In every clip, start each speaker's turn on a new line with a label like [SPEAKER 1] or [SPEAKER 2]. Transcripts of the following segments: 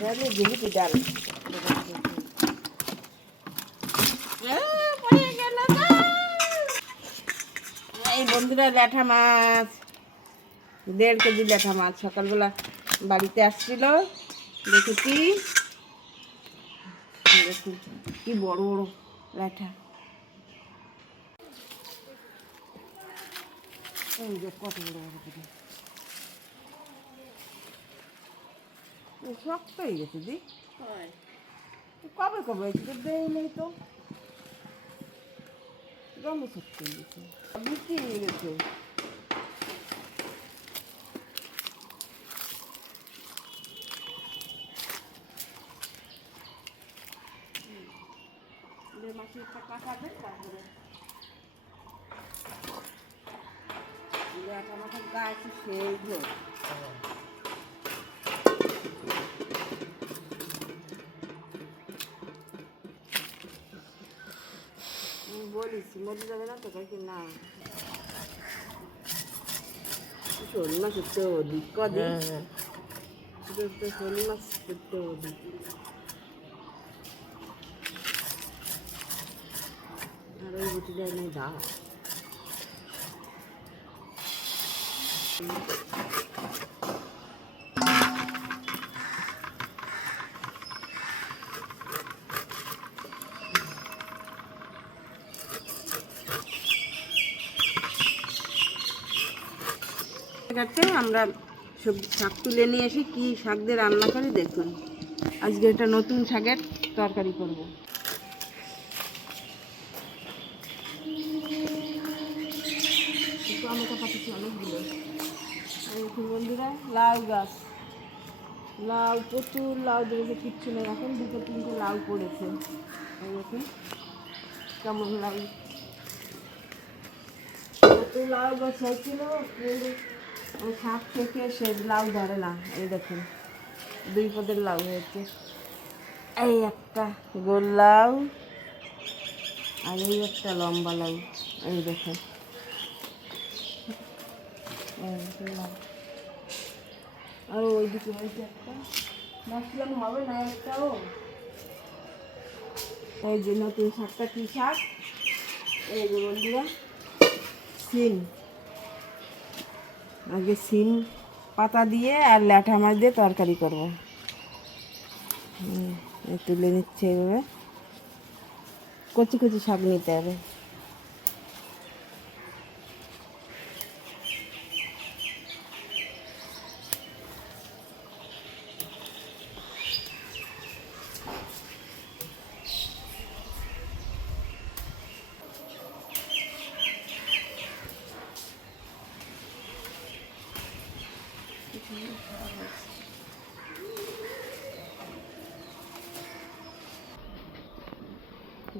[SPEAKER 1] তাহলে জিলিপি ডাল এই বন্ধুরা ল্যাঠা মাছ, দেড় কেজি ল্যাঠা মাছ। সকালবেলা বাড়িতে আসছিল, দেখেছি। দেখুন কি বড় বড় ল্যাঠা কত বড় বড় করে ও শক্ত হয়ে গেছে দি কবে কবে হয়েছে দেই নেই তো জমে শক্ত হয়ে গেছে বিক্রি হয়ে গেছে মাছের টাকা খাবে তারপরে মাছের গাছ সেই আমি বলিস মরে যাবে না তো কি না শোল মাছ তো অধিক কদিন তো শোল মাছ করতে অধিক আর ওই গুটিটা নেই দাও কাছে আমরা সবজি শাক তুলে নিয়ে এসে কি শাক দিয়ে রান্না করি দেখুন। আজকে এটা নতুন শাকের তরকারি করব। বন্ধুরা, লাউ গাছ। লাউ, প্রচুর লাউ কিচ্ছু নেই। এখন লাউ পড়েছে। কেমন লাউ। লাউ গাছ হয়েছিল ওই শাক থেকে সে লাউ ধরে না এই দেখুন, দুই পদের লাউ হয়েছে। এই একটা গোল লাউ আর এই একটা লম্বা লাউ, এই দেখুন। আর ওই দিকে হয়েছে একটা ভাবছিলাম হবে না একটাও। এই যে নতুন শাকটা কী শাক? এই যে বন্ধুরা, সিম। আগে সিম পাতা দিয়ে আর ল্যাঠা মাছ দিয়ে তরকারি করব। তুলে নিচ্ছে এভাবে। কচি কচি শাক নিতে হবে। কি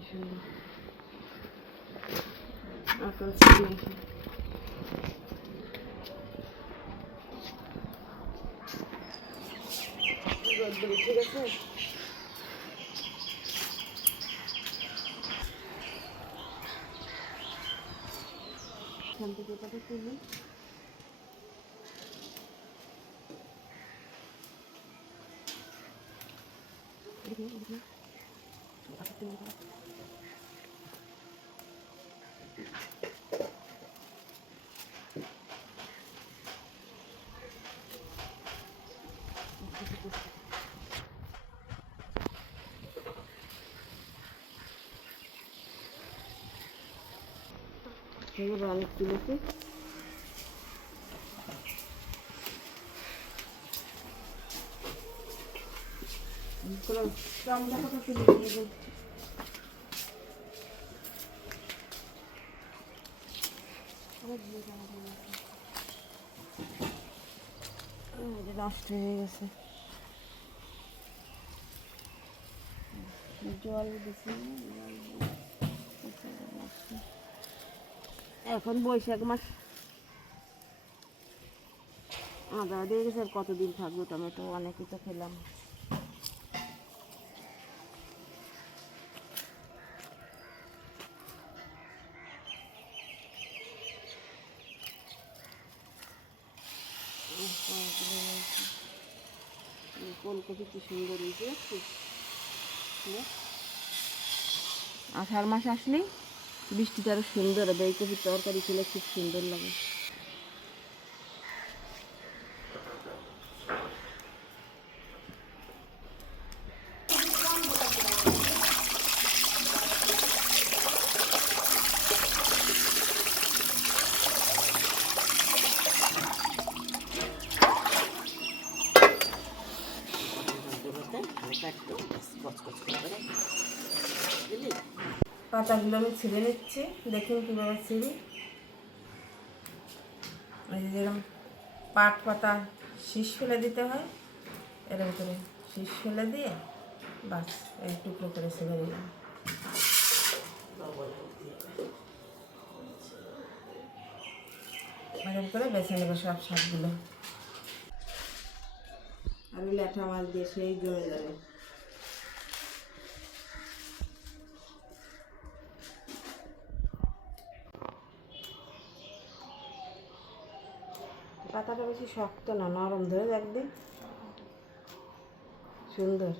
[SPEAKER 1] সুন্দর আকাশ দিয়ে রোদ্দুর উঠে গেছে এখান থেকে তুলি 이거를 안에 끼고 জল এখন বৈশাখ মাস। আদা দিয়ে গেছে আর কতদিন থাকব টমেটো? অনেকই তো খেলাম। কি সুন্দর হয়েছে? দেখ। আষাঢ় মাস আসলেই বৃষ্টিটা আরও সুন্দর হবে এই কপির তরকারি খেলে খুব সুন্দর লাগে পাতাগুলো আমি ছিঁড়ে নিচ্ছি। দেখুন কীভাবে ছিঁড়ি। এই যে যেরকম পাট পাতা শীষ ফেলে দিতে হয়, এরকম করে শীষ ফেলে দিয়ে বাস এই টুকরো করে ছিঁড়ে নিলাম এরকম করে বেছে নেব সব শাকগুলো। আমি ল্যাঠা মাছ দিয়ে সেই জমে যাবে। পাতাটা বেশি শক্ত না, নরম, ধরে একদিন সুন্দর।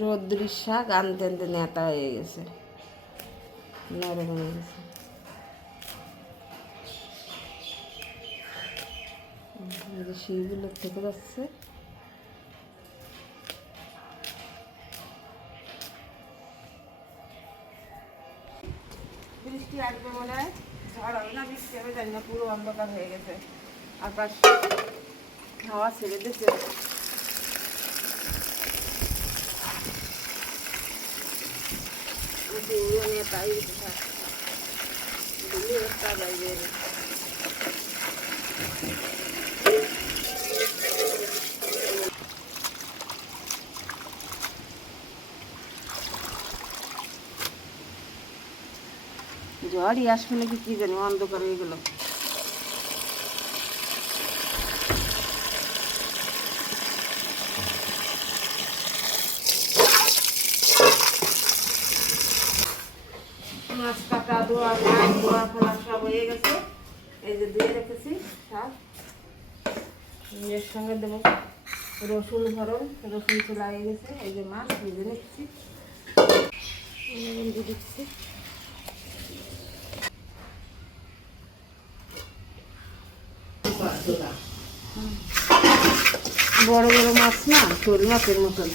[SPEAKER 1] রোদ্রির শাক আনতে আনতে নেতা হয়ে গেছে। নরম হয়ে গেছে। সেইগুলো থেকে যাচ্ছে। জানি না, পুরো অন্ধকার হয়ে গেছে। আকাশ হাওয়া ছেড়ে দিয়েছে। তাই ঝড়ই আসবে নাকি কি জানি, অন্ধকার হয়ে গেল মাছ কাটা ধোয়া মাছ ধোয়া ফেলা সব হয়ে গেছে এই যে ধুয়ে রেখেছি শাক এর সঙ্গে দেবো। রসুন ভরণ রসুন হয়ে গেছে, এই যে মাছ ভেজে নিচ্ছি দিচ্ছি। বড় বড় মাছ না, শোল মাছের মতন।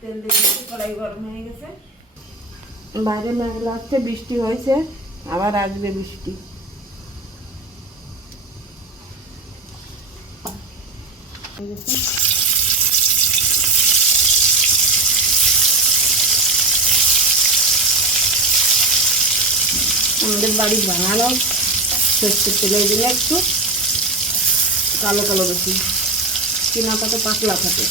[SPEAKER 1] তেল দিয়ে কড়াই গরম হয়ে গেছে। বাইরে মেঘলা হচ্ছে বৃষ্টি হয়েছে। আবার আসবে বৃষ্টি আমাদের বাড়ি বানানো। সর্ষের তেলের দিলে একটু কালো কালো বেশি কিনাটা তো পাতলা থাকে।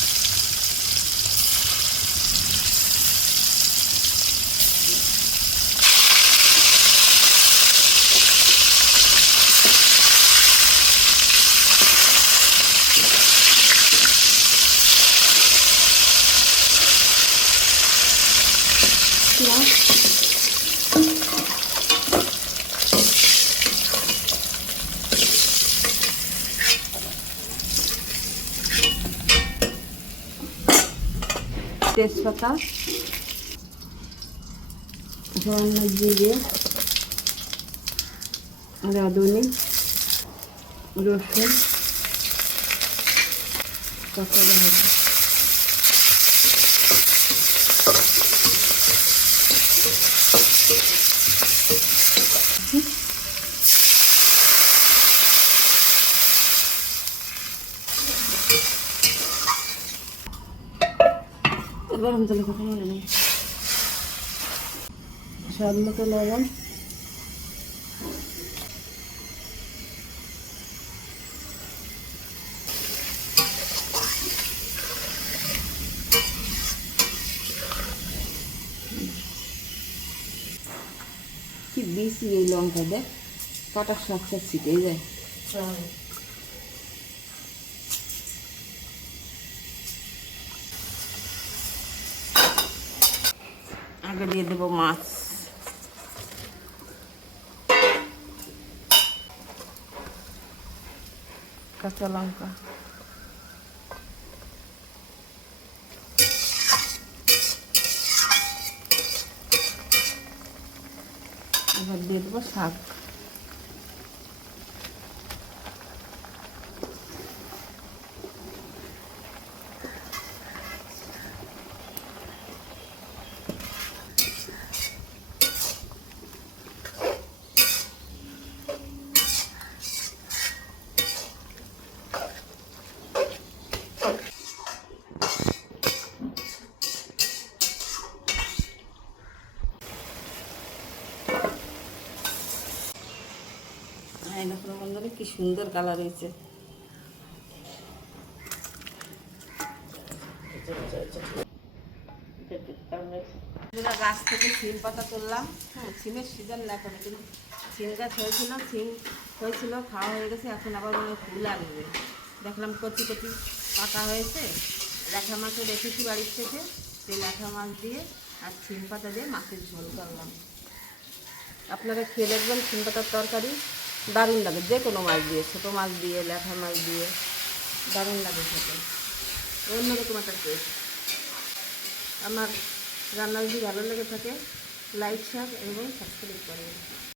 [SPEAKER 1] তেজপাতা সামান্য জিরে রাঁধুনি রসুন কাঁচা লঙ্কা। গরম কথা বলে নেই স্বাদ মতো লবণ। কি বেশি এই লঙ্কা দেখ কাটার শাক শাক ছিটে যায়। আগে দিয়ে দেবো মাছ। কাঁচা লঙ্কা। এবার দিয়ে দেবো শাক। কি সুন্দর কালার হয়েছে। গাছ থেকে সিম পাতা তুললাম। হ্যাঁ সিমের সিজন না এখন, কিন্তু সিম গাছ হয়েছিল সিম হয়েছিল, খাওয়া হয়ে গেছে, এখন আবার মনে ফুল আসবে দেখলাম কচি কচি পাতা হয়েছে। ল্যাঠা মাছও রেখেছি বাড়ির থেকে, সেই ল্যাঠা মাছ দিয়ে আর সিম পাতা দিয়ে মাছের ঝোল করলাম। আপনারা খেয়ে দেখবেন সিম পাতার তরকারি। দারুণ লাগে, যে কোনো মাছ দিয়ে, ছোটো মাছ দিয়ে লেখা মাছ দিয়ে, দারুণ লাগে খেতে। অন্যরকম একটা টেস্ট আমার রান্না যদি ভালো লেগে থাকে লাইক শেয়ার এবং সাবস্ক্রাইব করবেন।